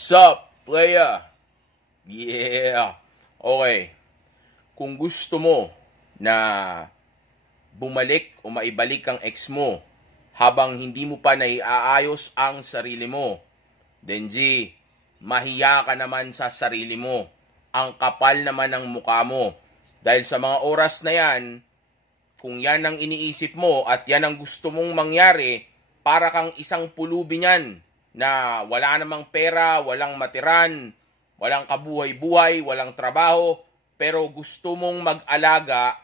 Sup, playa? Yeah. Okay. Kung gusto mo na bumalik o maibalik ang ex mo habang hindi mo pa naiaayos ang sarili mo, then G, mahiya ka naman sa sarili mo. Ang kapal naman ng mukha mo. Dahil sa mga oras na yan, kung yan ang iniisip mo at yan ang gusto mong mangyari, para kang isang pulubi niyan na wala namang pera, walang matiran, walang kabuhay-buhay, walang trabaho, pero gusto mong mag-alaga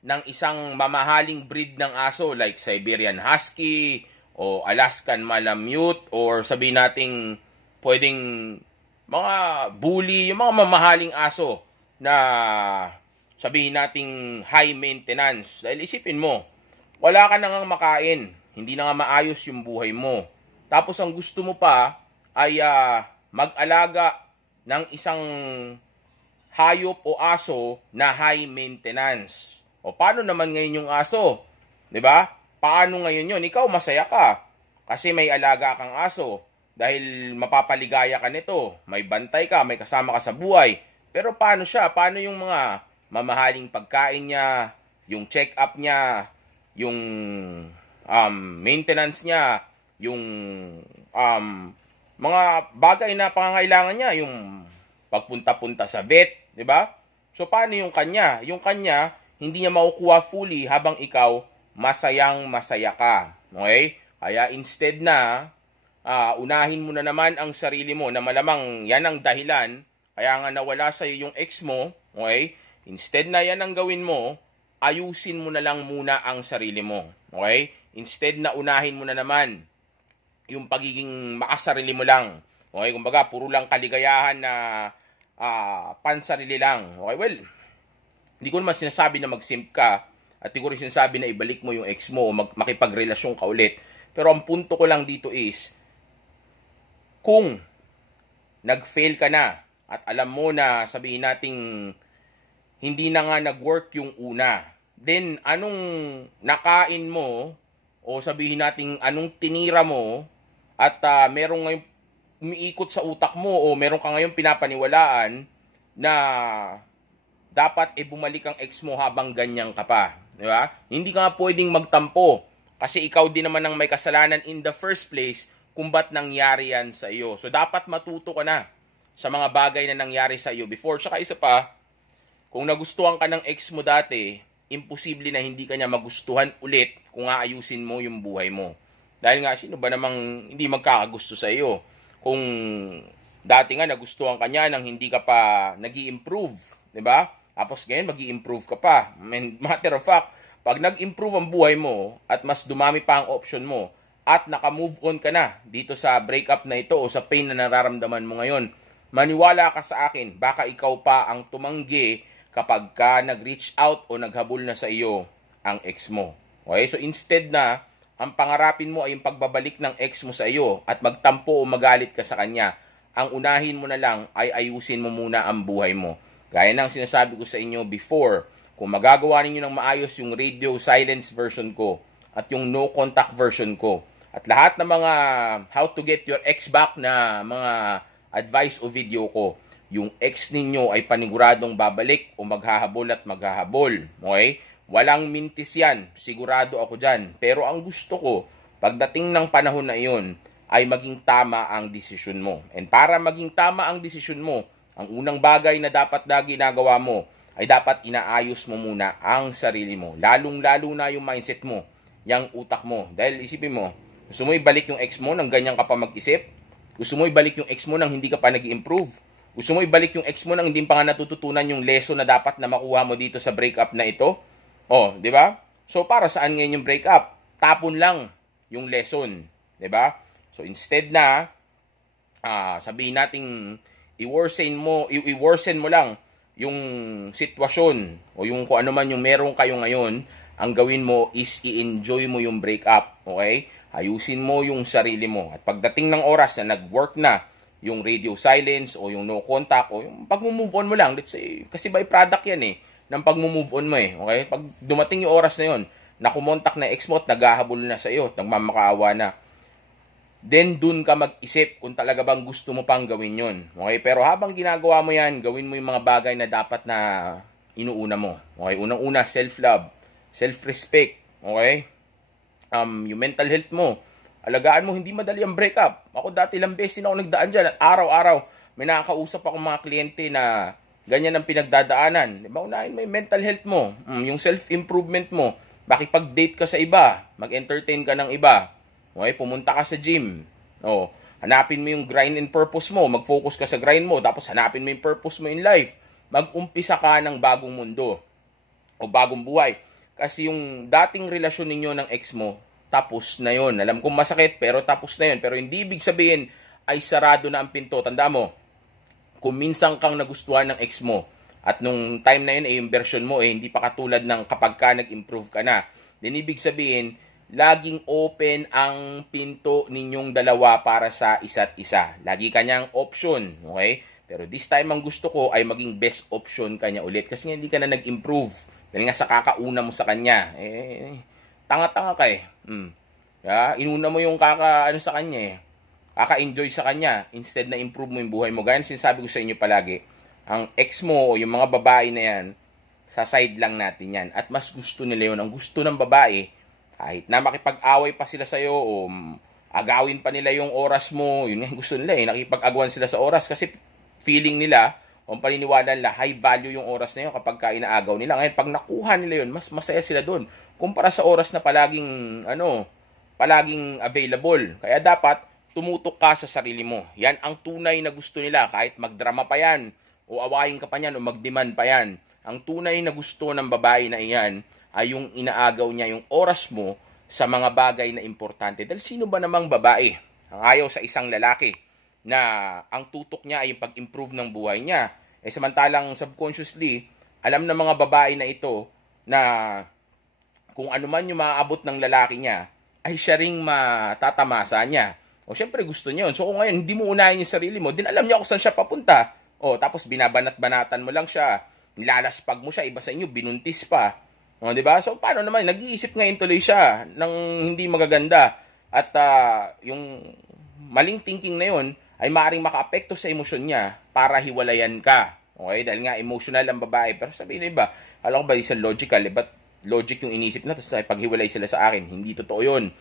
ng isang mamahaling breed ng aso like Siberian Husky o Alaskan Malamute or sabihin nating pwedeng mga bully, yung mga mamahaling aso na sabihin nating high maintenance. Dahil isipin mo, wala ka na ngang makain, hindi na nga maayos yung buhay mo. Tapos ang gusto mo pa ay mag-alaga ng isang hayop o aso na high maintenance. O paano naman ngayon yung aso? 'Di ba? Paano ngayon yun? Ikaw masaya ka kasi may alaga kang aso dahil mapapaligaya ka nito. May bantay ka, may kasama ka sa buhay. Pero paano siya? Paano yung mga mamahaling pagkain niya, yung check-up niya, yung maintenance niya, yung mga bagay na pangangailangan niya, yung pagpunta-punta sa vet, 'di ba? So paano yung kanya? Yung kanya hindi niya makukuha fully habang ikaw masayang masaya ka. Okay? Kaya instead na unahin mo na naman ang sarili mo na malamang yan ang dahilan kaya nga nawala sa iyo yung ex mo, okay? Instead na yan ang gawin mo, ayusin mo na lang muna ang sarili mo. Okay? Instead na unahin mo na naman yung pagiging makasarili mo lang. Okay? Kumbaga, puro lang kaligayahan na pansarili lang. Okay? Well, hindi ko naman sinasabi na mag-simp ka at hindi ko rin sinasabi na ibalik mo yung ex mo o makipagrelasyon ka ulit. Pero ang punto ko lang dito is, kung nag-fail ka na at alam mo na sabihin nating hindi na nga nag-work yung una, then anong nakain mo o sabihin nating anong tinira mo at merong ngayon umiikot sa utak mo o meron ka ngayon pinapaniwalaan na dapat bumalik ang ex mo habang ganyan ka pa. Di ba? Hindi ka nga pwedeng magtampo kasi ikaw din naman ang may kasalanan in the first place kung ba't nangyari yan sa iyo. So dapat matuto ka na sa mga bagay na nangyari sa iyo before. Tsaka isa pa, kung nagustuhan ka ng ex mo dati, imposible na hindi ka niya magustuhan ulit kung aayusin mo yung buhay mo. Dahil nga, sino ba namang hindi magkakagusto sa iyo? Kung dati nga nagustuhan ka niya nang hindi ka pa nag-i-improve, di ba? Tapos ngayon, mag-i-improve ka pa. Matter of fact, pag nag-improve ang buhay mo at mas dumami pa ang option mo at naka-move on ka na dito sa breakup na ito o sa pain na nararamdaman mo ngayon, maniwala ka sa akin, baka ikaw pa ang tumanggi kapag ka nag-reach out o naghabol na sa iyo ang ex mo. Okay? So instead na ang pangarapin mo ay yung pagbabalik ng ex mo sa iyo at magtampo o magalit ka sa kanya, ang unahin mo na lang ay ayusin mo muna ang buhay mo. Gaya ng sinasabi ko sa inyo before, kung magagawa ninyo ng maayos yung radio silence version ko at yung no contact version ko at lahat ng mga how to get your ex back na mga advice o video ko, yung ex ninyo ay paniguradong babalik o maghahabol at maghahabol. Okay? Walang mintis yan. Sigurado ako dyan. Pero ang gusto ko, pagdating ng panahon na iyon, ay maging tama ang desisyon mo. And para maging tama ang desisyon mo, ang unang bagay na dapat na ginagawa mo, ay dapat inaayos mo muna ang sarili mo. Lalong-lalo na yung mindset mo, yung utak mo. Dahil isipin mo, gusto mo ibalik yung ex mo nang ganyan ka pa mag-isip? Gusto mo ibalik yung ex mo nang hindi ka pa nag-improve? Gusto mo ibalik yung ex mo nang hindi pa nga natututunan yung lesson na dapat na makuha mo dito sa breakup na ito? Oh, di ba? So, para saan ngayon yung breakup? Tapon lang yung lesson. Di ba? So, instead na, sabihin nating i-worsen mo lang yung sitwasyon o yung kung ano man yung meron kayo ngayon, ang gawin mo is i-enjoy mo yung breakup. Okay? Ayusin mo yung sarili mo. At pagdating ng oras na nag-work na yung radio silence o yung no contact o yung pag-move on mo lang, let's say, kasi by product yan ng pag-move on mo okay? Pag dumating yung oras na yon, na kumontak na ex mo at naghahabol na sa iyo, nagmamakaawa na, then dun ka mag-isip kung talaga bang gusto mo pang gawin yun. Okay? Pero habang ginagawa mo yan, gawin mo yung mga bagay na dapat na inuuna mo. Okay? Unang-una, self-love, self-respect. Okay? Yung mental health mo, alagaan mo, hindi madali ang breakup. Ako dati ilang beses din ako nagdaan dyan at araw-araw may nakakausap ako mga kliyente na ganyan ang pinagdadaanan. Diba? Unahin mo yung mental health mo, yung self-improvement mo, makipag-date ka sa iba, mag-entertain ka ng iba, okay? Pumunta ka sa gym, hanapin mo yung grind and purpose mo, mag-focus ka sa grind mo, tapos hanapin mo yung purpose mo in life, mag-umpisa ka ng bagong mundo o bagong buhay. Kasi yung dating relasyon ninyo ng ex mo, tapos na yun. Alam kong masakit, pero tapos na yun. Pero hindi ibig sabihin ay sarado na ang pinto. Tanda mo, kung minsan kang nagustuhan ng ex mo, at nung time na yun, yung version mo, hindi pa katulad ng kapag ka nag-improve ka na, then ibig sabihin, laging open ang pinto ninyong dalawa para sa isa't isa. Lagi kanyang option, okay? Pero this time, ang gusto ko ay maging best option kanya ulit. Kasi hindi ka na nag-improve. Dahil nga sa kakauna mo sa kanya, tanga-tanga ka eh. Inuna mo yung sa kanya kaka-enjoy sa kanya instead na improve mo yung buhay mo. Gaya sinasabi ko sa inyo palagi, ang ex mo o yung mga babae na yan, sa side lang natin yan. At mas gusto nila yun. Ang gusto ng babae, kahit na makipag-away pa sila sa'yo o agawin pa nila yung oras mo, yun nga gusto nila nakipag-agawan sila sa oras kasi feeling nila, o paniniwala nila, high value yung oras na yun kapag inaagaw nila. Ngayon, pag nakuha nila yun, mas masaya sila doon. Kumpara sa oras na palaging available. Kaya dapat, tumutok ka sa sarili mo. Yan ang tunay na gusto nila. Kahit magdrama pa yan, o awayin ka pa yan, o magdemand pa yan. Ang tunay na gusto ng babae na iyan ay yung inaagaw niya yung oras mo sa mga bagay na importante. Dahil sino ba namang babae ang ayaw sa isang lalaki na ang tutok niya ay yung pag-improve ng buhay niya? Samantalang subconsciously, alam ng mga babae na ito na kung ano man yung maaabot ng lalaki niya, ay siya ring matatamasa niya. O syempre gusto niya yun. So kung ngayon hindi mo unahin yung sarili mo, din alam niya kung saan siya papunta. Tapos binabanat-banatan mo lang siya, nilalaspag mo siya, iba sa inyo, binuntis pa. Diba? So paano naman, nag-iisip ngayon tuloy siya ng hindi magaganda. At yung maling thinking na yun ay maaaring makaapekto sa emosyon niya para hiwalayan ka. Okay? Dahil nga emotional ang babae. Pero sabihin na iba, alam ko ba isang logical, ba't logic yung inisip na, tapos paghiwalay sila sa akin? Hindi totoo yun.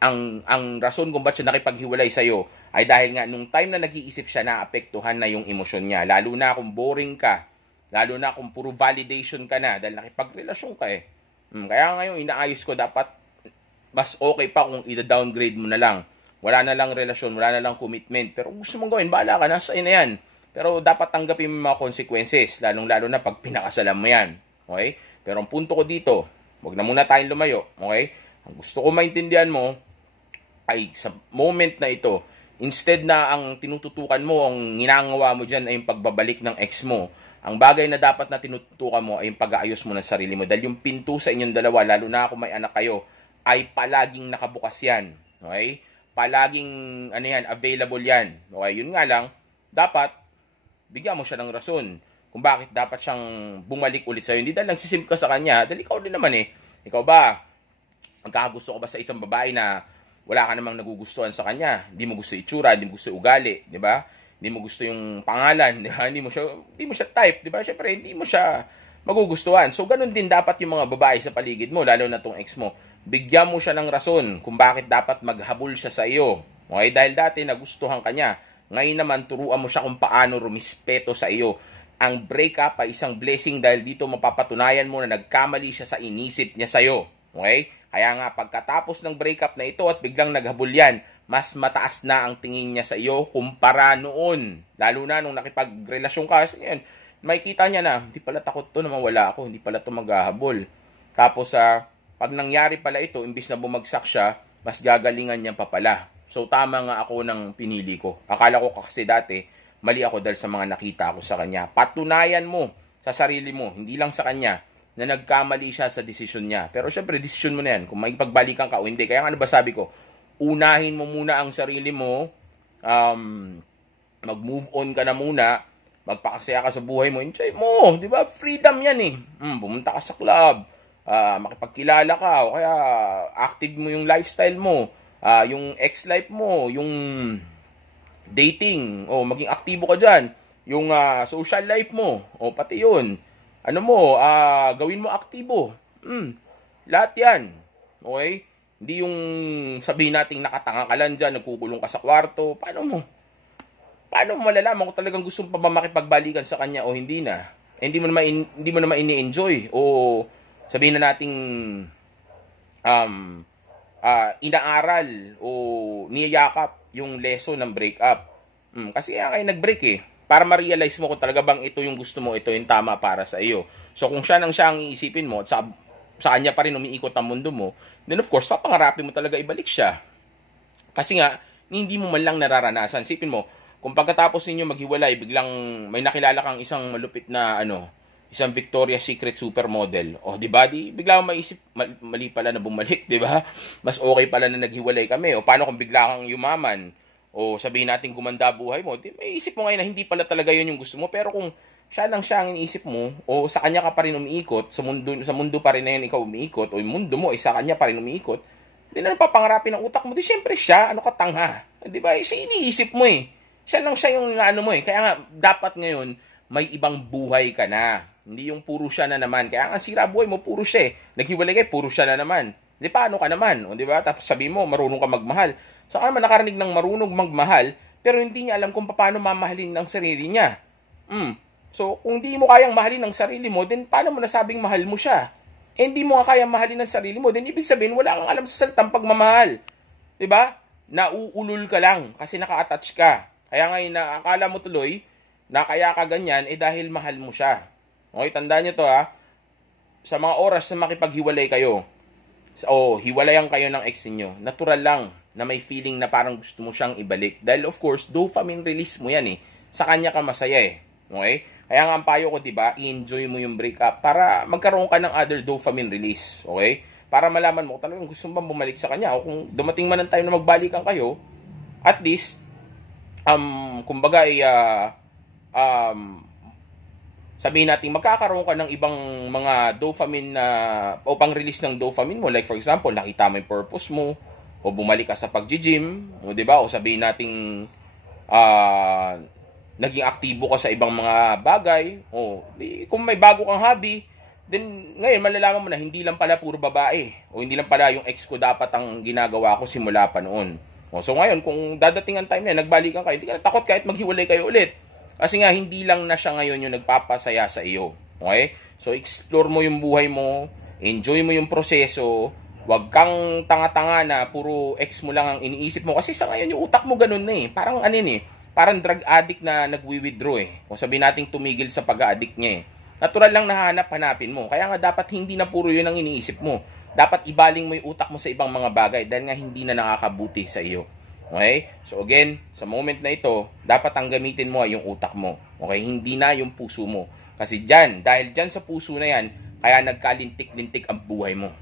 Ang rason kung ba't siya nakipaghiwalay sa'yo ay dahil nga nung time na nag-iisip siya, naapektuhan na yung emosyon niya. Lalo na kung boring ka, lalo na kung puro validation ka na dahil nakipagrelasyon ka Kaya ngayon, inaayos ko, dapat mas okay pa kung i-downgrade mo na lang. Wala na lang relasyon, wala na lang commitment. Pero kung gusto mong gawin, bahala ka, nasa na yan. Pero dapat tanggapin mo mga consequences, lalong-lalo na pag pinakasalan mo yan. Okay? Pero ang punto ko dito, wag na muna tayong lumayo. Okay? Ang gusto ko maintindihan mo, ay sa moment na ito, instead na ang tinututukan mo, ang ginagawa mo dyan ay yung pagbabalik ng ex mo, ang bagay na dapat na tinututukan mo ay yung pag-aayos mo ng sarili mo. Dahil yung pinto sa inyong dalawa, lalo na kung may anak kayo, ay palaging nakabukas yan. Okay? Palaging available yan. Okay? Yun nga lang, dapat bigyan mo siya ng rason kung bakit dapat siyang bumalik ulit sa'yo. Hindi dahil nagsisimp ka sa kanya, dahil ikaw din naman Ikaw ba, magkakagusto ka ba sa isang babae na wala ka namang nagugustuhan sa kanya? Hindi mo gusto itsura, hindi mo gusto ugali, di ba? Hindi mo gusto yung pangalan, di ba? Hindi mo siya type, di ba? Syempre, hindi mo siya magugustuhan. So, ganun din dapat yung mga babae sa paligid mo, lalo na tong ex mo. Bigyan mo siya ng rason kung bakit dapat maghabol siya sa iyo. Okay? Dahil dati nagustuhan ka niya. Ngayon naman, turuan mo siya kung paano rumispeto sa iyo. Ang breakup ay isang blessing dahil dito mapapatunayan mo na nagkamali siya sa inisip niya sa iyo. Okay? Kaya nga, pagkatapos ng breakup na ito at biglang naghabol yan, mas mataas na ang tingin niya sa iyo kumpara noon. Lalo na nung nakipagrelasyon ka. Kasi yan, makikita niya na, hindi pala takot to na mawala ako, hindi pala to maghahabol. Tapos, pag nangyari pala ito, imbis na bumagsak siya, mas gagalingan niya pa pala. So, tama nga ako ng pinili ko. Akala ko kasi dati, mali ako dahil sa mga nakita ko sa kanya. Patunayan mo sa sarili mo, hindi lang sa kanya, na nagkamali siya sa desisyon niya. Pero syempre, desisyon mo na yan. Kung makipagbalikan ka o hindi. Kaya ano ba sabi ko? Unahin mo muna ang sarili mo. Mag-move on ka na muna. Magpakasaya ka sa buhay mo. Enjoy mo. Di ba? Freedom yan pumunta ka sa club. Makipagkilala ka. O kaya active mo yung lifestyle mo. Yung ex life mo, yung dating, maging aktibo ka dyan. Yung social life mo, pati yun. Ano mo, gawin mo aktibo. Lahat yan. Okay? Hindi yung sabihin nating nakatanga ka lang dyan, nagkukulong ka sa kwarto. Paano mo malalaman kung talagang gusto mo pa ba makipagbalikan sa kanya o hindi na? Hindi mo naman ini-enjoy o sabihin na nating inaaral o niyayakap yung lesson ng breakup. Kasi kaya kayo nag-break para ma-realize mo kung talaga bang ito yung gusto mo, ito yung tama para sa iyo. So kung siya ang iisipin mo at sa kanya pa rin umiikot ang mundo mo, then of course, papangarapin mo talaga ibalik siya. Kasi nga, hindi mo man lang nararanasan. Sipin mo, kung pagkatapos ninyo maghiwalay, biglang may nakilala kang isang malupit na isang Victoria's Secret supermodel. Di ba? Bigla kang maisip, mali pala na bumalik, di ba? Mas okay pala na naghiwalay kami. O paano kung bigla kang yumaman? O sabihin natin gumanda buhay mo, may isip mo ngayon na hindi pala talaga yun yung gusto mo. Pero kung siya ang iniisip mo, o sa kanya ka pa rin umiikot, sa mundo pa rin na yun ikaw umiikot, o yung mundo mo, sa kanya pa rin umiikot, hindi na papangarapin ng utak mo, di syempre siya, ka tanga. Di ba? Siya iniisip mo Siya yung mo Kaya nga, dapat ngayon, may ibang buhay ka na. Hindi yung puro siya na naman. Kaya nga, sira buhay mo, puro siya Naghiwalay kayo, puro siya na naman. Di paano ka naman? Di ba? Tapos sabihin mo, marunong ka magmahal. Saka naman nakarinig ng marunong magmahal, pero hindi niya alam kung paano mamahalin ng sarili niya. So, kung di mo kayang mahalin ng sarili mo, then paano mo nasabing mahal mo siya? Hindi mo nga kayang mahalin ng sarili mo, then ibig sabihin, wala kang alam sa salitang pagmamahal. Diba? Nauulol ka lang kasi naka-attach ka. Kaya ngayon, akala mo tuloy, na kaya ka ganyan, dahil mahal mo siya. Okay, tandaan nyo to sa mga oras na makipaghiwalay kayo, hiwalayan kayo ng ex niyo, natural lang na may feeling na parang gusto mo siyang ibalik. Dahil of course, dopamine release mo yan Sa kanya ka masaya Okay? Kaya nga ang payo ko, diba, i-enjoy mo yung breakup para magkaroon ka ng other dopamine release. Okay? Para malaman mo talagang gusto mo bang bumalik sa kanya. O kung dumating man ang time na magbalikan kayo, at least, kumbaga, sabihin natin, magkakaroon ka ng ibang mga dopamine o pang-release ng dopamine mo. Like for example, nakita mo yung purpose mo, o bumalik ka sa pag-gym, o diba, o sabihin natin, naging aktibo ka sa ibang mga bagay, kung may bago kang hobby, then ngayon malalaman mo na hindi lang pala puro babae, o hindi lang pala yung ex ko dapat ang ginagawa ko simula pa noon. So ngayon, kung dadating ang time na nagbalikan kayo, hindi ka na takot kahit maghiwalay kayo ulit. Kasi nga, hindi lang na siya ngayon yung nagpapasaya sa iyo. Okay? So, explore mo yung buhay mo, enjoy mo yung proseso, wag kang tanga-tanga na puro ex mo lang ang iniisip mo. Kasi sa ngayon, yung utak mo ganun na Parang parang drug addict na nagwi-withdraw Kung sabihin natin tumigil sa pag-addict niya Natural lang hanapin mo. Kaya nga dapat hindi na puro yun ang iniisip mo. Dapat ibaling mo yung utak mo sa ibang mga bagay dahil nga hindi na nakakabuti sa iyo. Okay? So again, sa moment na ito, dapat ang gamitin mo ay yung utak mo. Okay? Hindi na yung puso mo. Kasi dahil dyan sa puso na yan, kaya nagkalintik-lintik ang buhay mo.